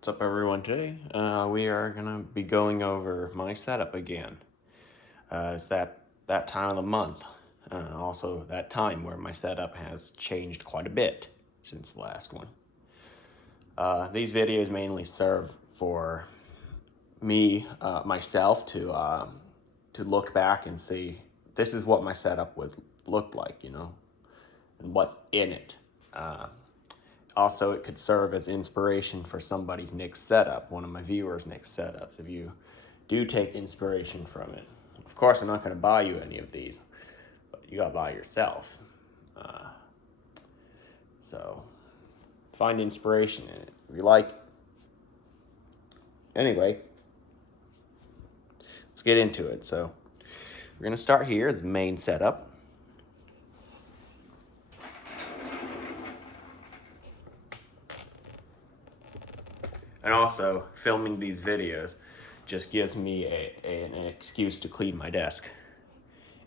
What's up, everyone? Today we are gonna be going over my setup again. It's that time of the month, also that time where my setup has changed quite a bit since the last one. These videos mainly serve for me myself to look back and see this is what my setup looked like, and what's in it. Also, it could serve as inspiration for somebody's next setup, one of my viewers' next setups, if you do take inspiration from it. Of course, I'm not going to buy you any of these, but you got to buy yourself. So, find inspiration in it if you like it. Anyway, let's get into it. So, we're going to start here, the main setup. And also, filming these videos just gives me an excuse to clean my desk.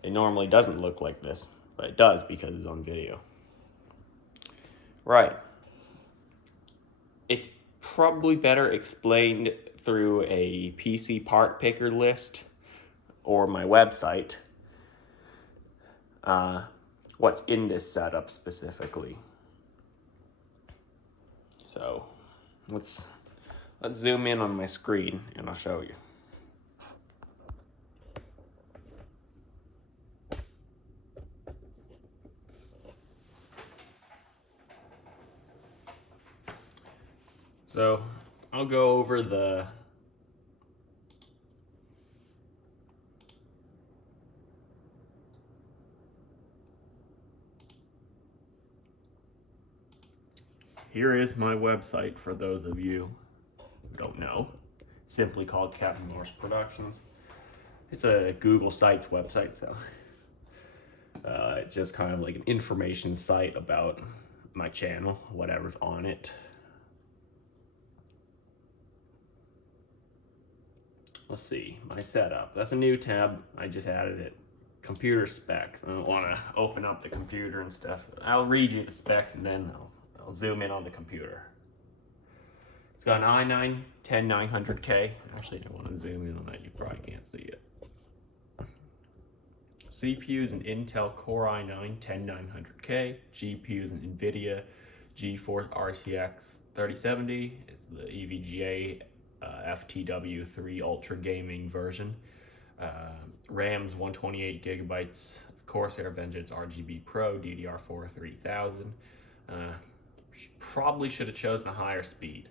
It normally doesn't look like this, but it does because it's on video. Right. It's probably better explained through a PC part picker list or my website. What's in this setup specifically. So let's zoom in on my screen and I'll show you. So I'll go over the here is my website for those of you who don't know. Simply called Captain Morse Productions. It's a Google Sites website, so it's just kind of like an information site about my channel, whatever's on it. Let's see, my setup. That's a new tab. I just added it. Computer specs. I don't want to open up the computer and stuff. I'll read you the specs and then I'll zoom in on the computer. It's got an i9 10900K. Actually, I want to zoom in on that. You probably can't see it. CPU is an Intel Core i9 10900K. GPU is an NVIDIA GeForce RTX 3070. It's the EVGA FTW3 Ultra Gaming version. RAM's 128 gigabytes. Corsair Vengeance RGB Pro DDR4 3000. Probably should have chosen a higher speed,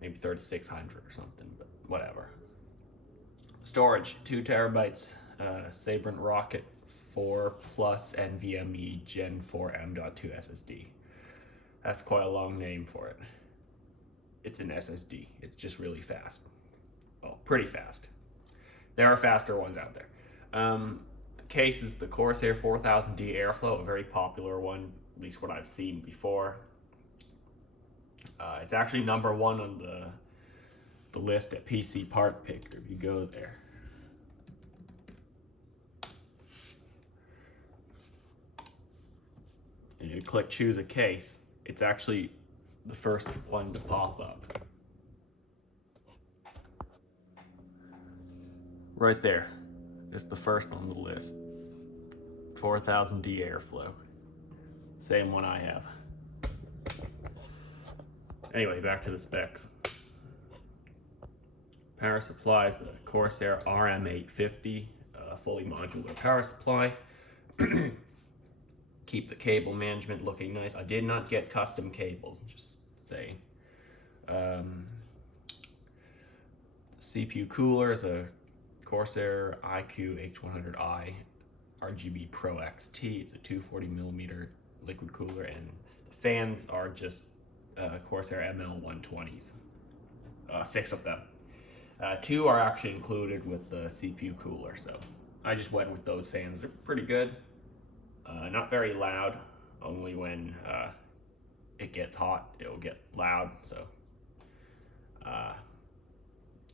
maybe 3600 or something, but whatever. Storage 2 terabytes. Sabrent Rocket 4 plus NVMe Gen 4 M.2 SSD. That's quite a long name for it. It's an SSD. It's just really fast. Well, pretty fast. There are faster ones out there. The case is the Corsair 4000D Airflow, a very popular one, at least what I've seen before. It's actually number one on the list at PC Part Picker if you go there. And you click choose a case, it's actually the first one to pop up. Right there. It's the first on the list. 4000D Airflow. Same one I have. Anyway, back to the specs. Power supply is a Corsair RM850, fully modular power supply. Keep the cable management looking nice. I did not get custom cables, just saying. CPU cooler is a Corsair iCUE H100i RGB Pro XT. It's a 240 millimeter liquid cooler, and the fans are just Corsair ML120s. 6 of them. 2 are actually included with the CPU cooler, so I just went with those fans. They're pretty good. Not very loud, only when it gets hot, it'll get loud, so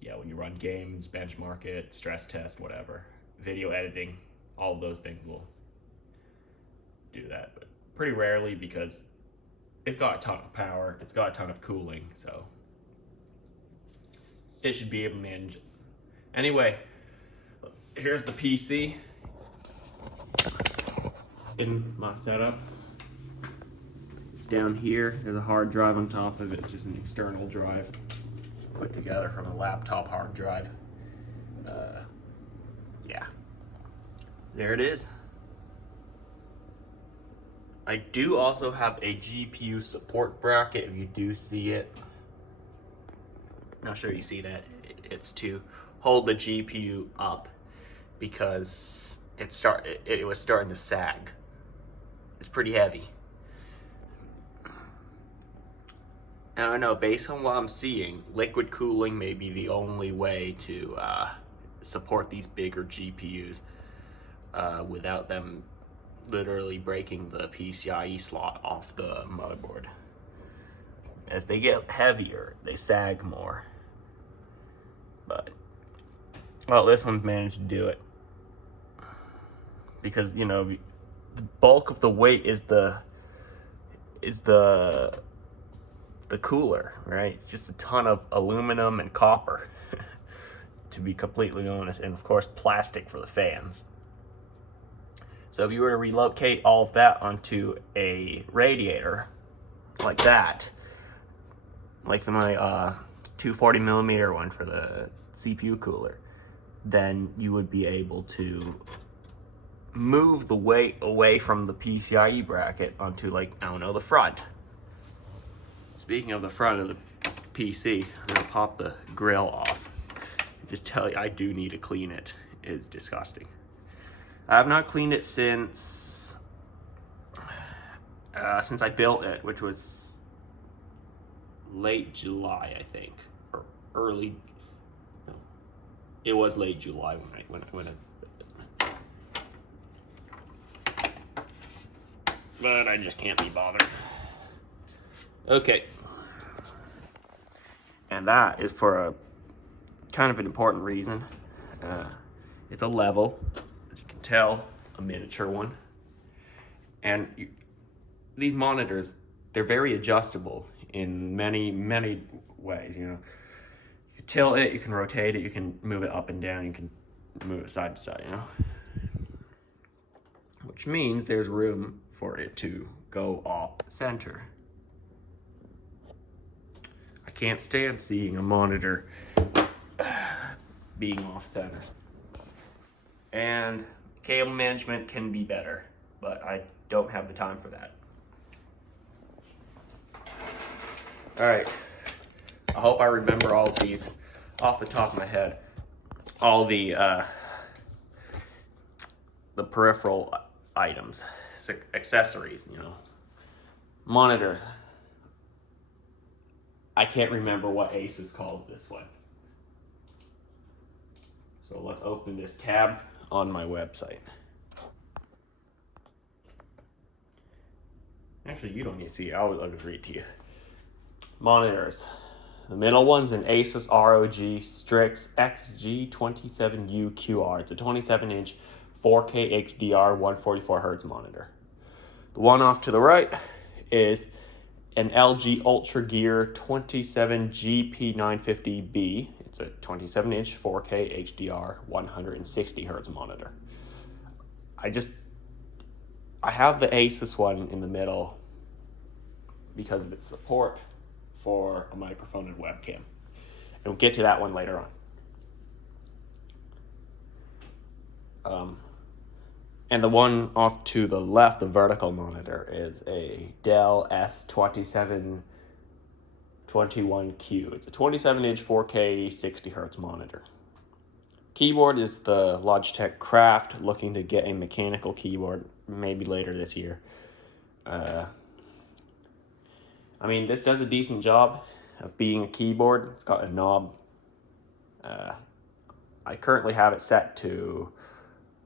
yeah, when you run games, benchmark it, stress test, whatever, video editing, all of those things will do that, but pretty rarely because it's got a ton of power, it's got a ton of cooling, so it should be able to manage it. Anyway, here's the PC in my setup. It's down here. There's a hard drive on top of it. It's just an external drive put together from a laptop hard drive. Yeah, there it is. I do also have a GPU support bracket, if you do see it. Not sure you see that. It's to hold the GPU up because it was starting to sag. It's pretty heavy. And I know, based on what I'm seeing, liquid cooling may be the only way to support these bigger GPUs without them literally breaking the PCIe slot off the motherboard. As they get heavier, they sag more. But, well, this one's managed to do it. Because, you know, the bulk of the weight is the cooler, right? It's just a ton of aluminum and copper, to be completely honest, and of course plastic for the fans. So if you were to relocate all of that onto a radiator like that, like my 240 millimeter one for the CPU cooler, then you would be able to move the weight away from the PCIe bracket onto, like, I don't know, the front. Speaking of the front of the PC, I'm gonna pop the grill off. Just tell you, I do need to clean it. It's disgusting. I have not cleaned it since I built it, which was late July, I think, or early. No, it was late July when I but I just can't be bothered. Okay. And that is for a kind of an important reason. It's a level, as you can tell, a miniature one. And these monitors, they're very adjustable in many, many ways, you know. You can tilt it, you can rotate it, you can move it up and down, you can move it side to side, you know. Which means there's room for it to go off center. I can't stand seeing a monitor being off center. And cable management can be better, but I don't have the time for that. All right, I hope I remember all of these off the top of my head. All the peripheral items, accessories, you know. Monitor. I can't remember what Asus calls this one. So let's open this tab on my website. Actually, you don't need to see it. I'll just read to you. Monitors. The middle one's an Asus ROG Strix XG27UQR. It's a 27-inch 4K HDR 144Hz monitor. The one off to the right is an LG UltraGear 27GP950B. It's a 27-inch 4K HDR 160Hz monitor. I have the Asus one in the middle because of its support for a microphone and webcam. And we'll get to that one later on. And the one off to the left, the vertical monitor, is a Dell S2721Q. It's a 27-inch 4K 60Hz monitor. Keyboard is the Logitech Craft, looking to get a mechanical keyboard maybe later this year. I mean, this does a decent job of being a keyboard. It's got a knob. I currently have it set to,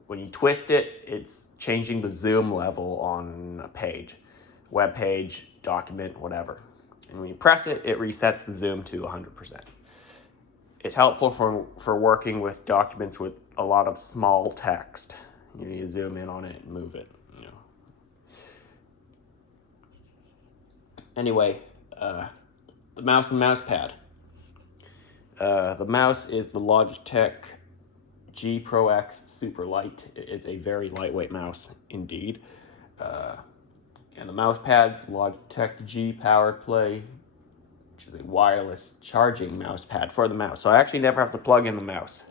when you twist it, it's changing the zoom level on a page, web page, document, whatever. And when you press it, it resets the zoom to 100%. It's helpful for working with documents with a lot of small text. You need to zoom in on it and move it. You know. Anyway, the mouse and mouse pad. The mouse is the Logitech G Pro X Super Light. It's a very lightweight mouse indeed. And the mouse pad's Logitech G Power Play, which is a wireless charging mouse pad for the mouse. So I actually never have to plug in the mouse.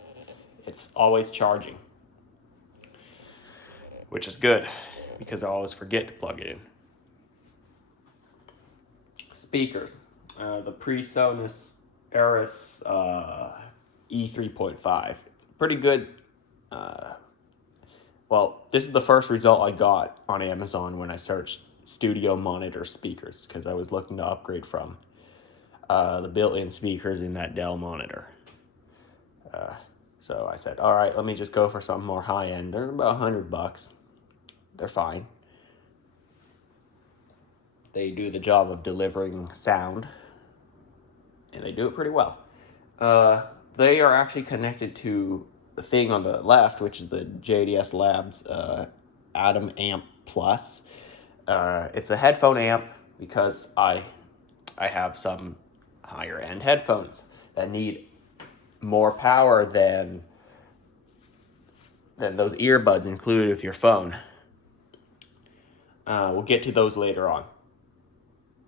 It's always charging, which is good because I always forget to plug it in. Speakers. The PreSonus Eris E3.5. It's pretty good. Well, this is the first result I got on Amazon when I searched studio monitor speakers because I was looking to upgrade from the built-in speakers in that Dell monitor. So I said, all right, let me just go for something more high-end. They're about $100. They're fine. They do the job of delivering sound, and they do it pretty well. They are actually connected to the thing on the left, which is the JDS Labs Atom Amp Plus. It's a headphone amp because I have some higher end headphones that need more power than those earbuds included with your phone. We'll get to those later on.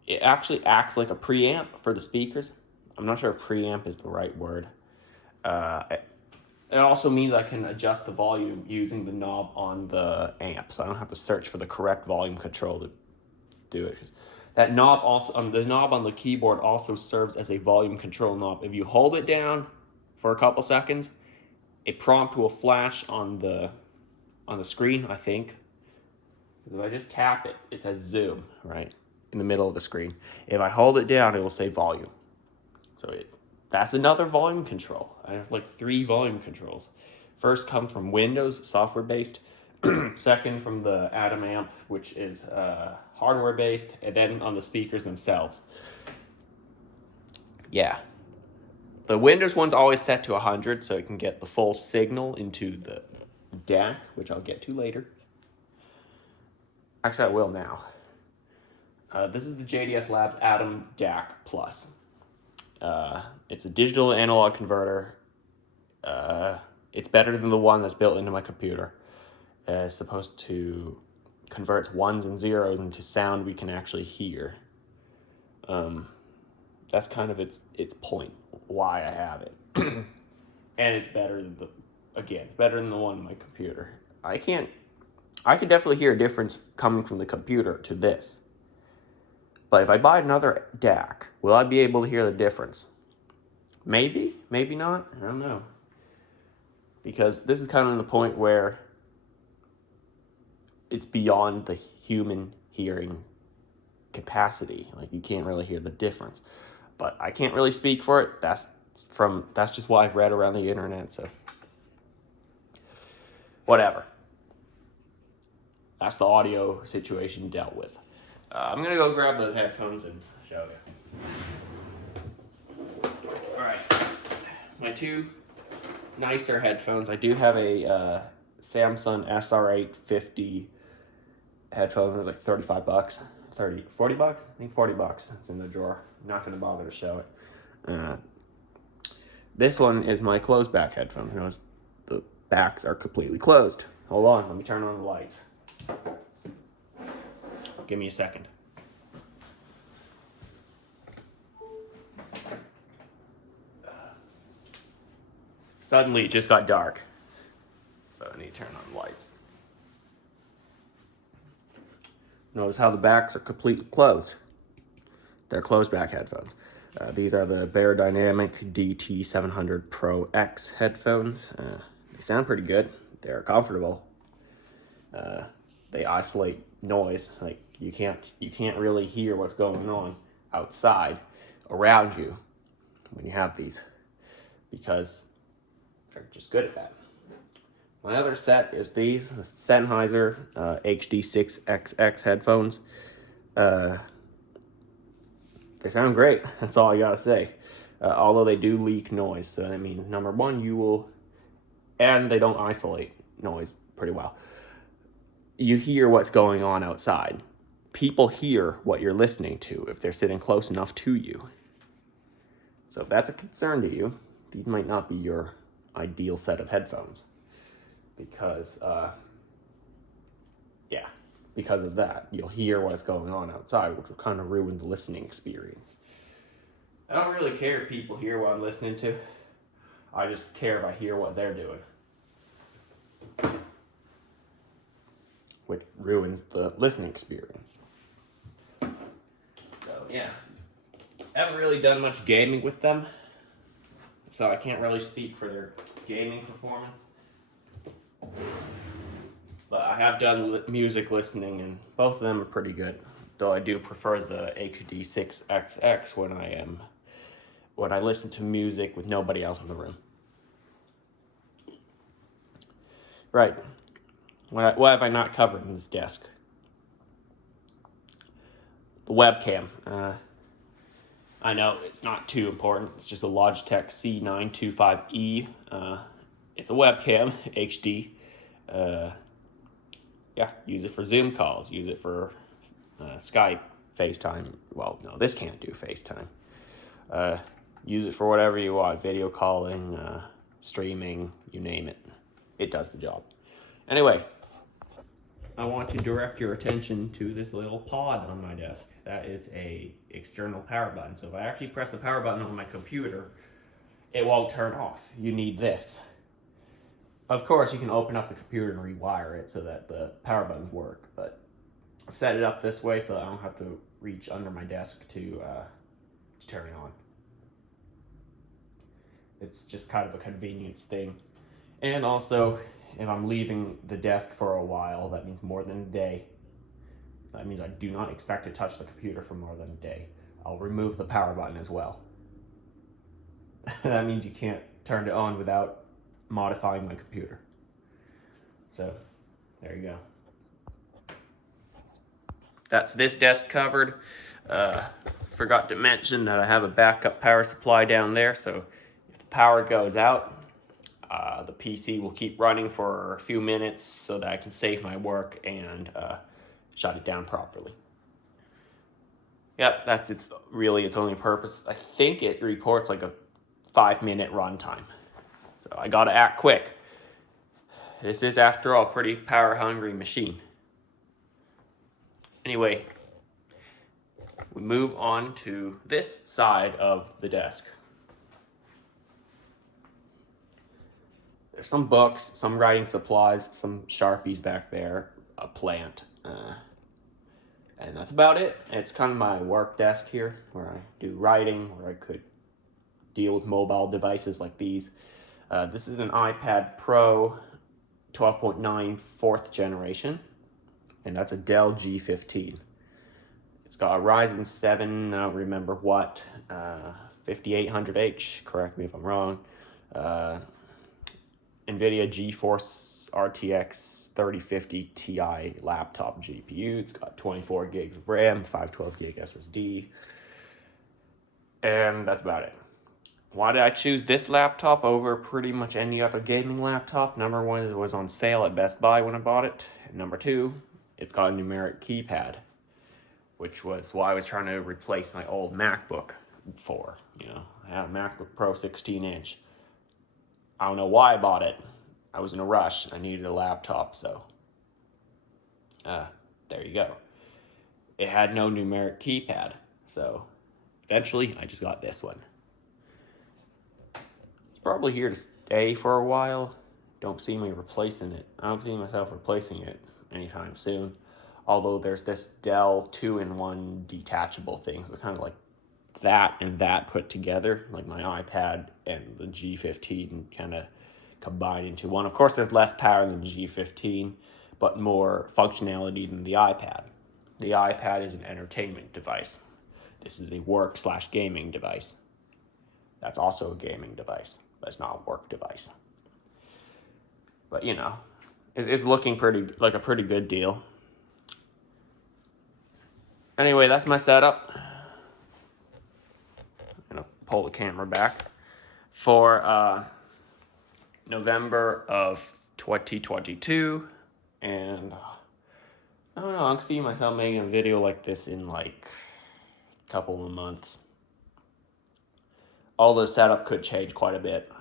It actually acts like a preamp for the speakers. I'm not sure if preamp is the right word. It also means I can adjust the volume using the knob on the amp, so I don't have to search for the correct volume control to do it. That knob also, the knob on the keyboard also serves as a volume control knob. If you hold it down for a couple seconds, a prompt will flash on the screen, I think. If I just tap it, it says zoom, right, in the middle of the screen. If I hold it down, it will say volume. So that's another volume control. I have like 3 volume controls. First comes from Windows, software-based. Second from the Atom Amp, which is hardware-based. And then on the speakers themselves. Yeah. The Windows one's always set to 100, so it can get the full signal into the DAC, which I'll get to later. Actually, I will now. This is the JDS Labs Atom DAC Plus. It's a digital to analog converter. It's better than the one that's built into my computer. It's supposed to convert ones and zeros into sound we can actually hear. That's kind of its point, why I have it. And it's better than it's better than the one in my computer. I could definitely hear a difference coming from the computer to this. But if I buy another DAC, will I be able to hear the difference? Maybe, maybe not. I don't know. Because this is kind of the point where it's beyond the human hearing capacity. Like, you can't really hear the difference. But I can't really speak for it. That's just what I've read around the internet, so whatever. That's the audio situation dealt with. I'm gonna go grab those headphones and show you. Alright, my 2 nicer headphones. I do have a Samsung SR850 headphone. It was like $35. 40 bucks? I think 40 bucks. It's in the drawer. I'm not gonna bother to show it. This one is my closed back headphone. Notice the backs are completely closed. Hold on, let me turn on the lights. Give me a second. Suddenly it just got dark. So I need to turn on the lights. Notice how the backs are completely closed. They're closed back headphones. These are the Beyerdynamic DT700 Pro X headphones. They sound pretty good. They're comfortable. They isolate noise. Like, you can't really hear what's going on outside around you when you have these, because they're just good at that. My other set is the Sennheiser HD6XX headphones. They sound great. That's all I gotta say. Although they do leak noise. So, I mean, number one, and they don't isolate noise pretty well. You hear what's going on outside. People hear what you're listening to if they're sitting close enough to you. So if that's a concern to you, these might not be your ideal set of headphones because, yeah, because of that. You'll hear what's going on outside, which will kind of ruin the listening experience. I don't really care if people hear what I'm listening to. I just care if I hear what they're doing, which ruins the listening experience. So, yeah. I haven't really done much gaming with them, so I can't really speak for their gaming performance. But I have done music listening, and both of them are pretty good. Though I do prefer the HD6XX when I listen to music with nobody else in the room. Right. What have I not covered in this desk? The webcam. I know it's not too important. It's just a Logitech C925E. It's a webcam, HD. Yeah, use it for Zoom calls. Use it for Skype, FaceTime. Well, no, this can't do FaceTime. Use it for whatever you want. Video calling, streaming, you name it. It does the job. Anyway, I want to direct your attention to this little pod on my desk. That is a external power button. So if I actually press the power button on my computer, it won't turn off. You need this. Of course, you can open up the computer and rewire it so that the power buttons work, but I've set it up this way so that I don't have to reach under my desk to turn it on. It's just kind of a convenience thing. And also, if I'm leaving the desk for a while, that means more than a day. That means I do not expect to touch the computer for more than a day. I'll remove the power button as well. That means you can't turn it on without modifying my computer. So, there you go. That's this desk covered. Forgot to mention that I have a backup power supply down there, so if the power goes out, the PC will keep running for a few minutes so that I can save my work and shut it down properly. Yep, that's its only purpose. I think it reports like a 5-minute runtime. So I gotta act quick. This is, after all, a pretty power-hungry machine. Anyway, we move on to this side of the desk. There's some books, some writing supplies, some Sharpies back there, a plant, and that's about it. It's kind of my work desk here, where I do writing, where I could deal with mobile devices like these. This is an iPad Pro 12.9 4th generation, and that's a Dell G15. It's got a Ryzen 7, I don't remember what, 5800H, correct me if I'm wrong, NVIDIA GeForce RTX 3050 Ti laptop GPU. It's got 24 gigs of RAM, 512 gig SSD, and that's about it. Why did I choose this laptop over pretty much any other gaming laptop? Number one, it was on sale at Best Buy when I bought it. And number two, it's got a numeric keypad, which was why I was trying to replace my old MacBook for. I had a MacBook Pro 16-inch. I don't know why I bought it. I was in a rush. I needed a laptop, so there you go. It had no numeric keypad, so eventually I just got this one. It's probably here to stay for a while. Don't see me replacing it. I don't see myself replacing it anytime soon. Although there's this Dell 2-in-1 detachable thing. So it's kind of like that and that put together, like my iPad and the G15 kind of combined into one. Of course, there's less power than the G15, but more functionality than the iPad. The iPad is an entertainment device. This is a work/gaming device. That's also a gaming device, but it's not a work device. But it's looking like a pretty good deal. Anyway, that's my setup. I'm gonna pull the camera back for November of 2022, and I don't know, I'm seeing myself making a video like this in like a couple of months. Although the setup could change quite a bit.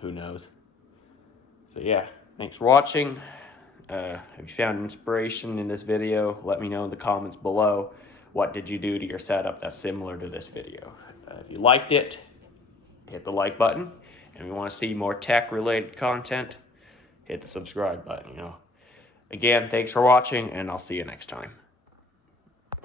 Who knows? So yeah, thanks for watching. If you found inspiration in this video, let me know in the comments below. What did you do to your setup that's similar to this video? If you liked it, hit the like button. And if you want to see more tech-related content, hit the subscribe button, Again, thanks for watching, and I'll see you next time.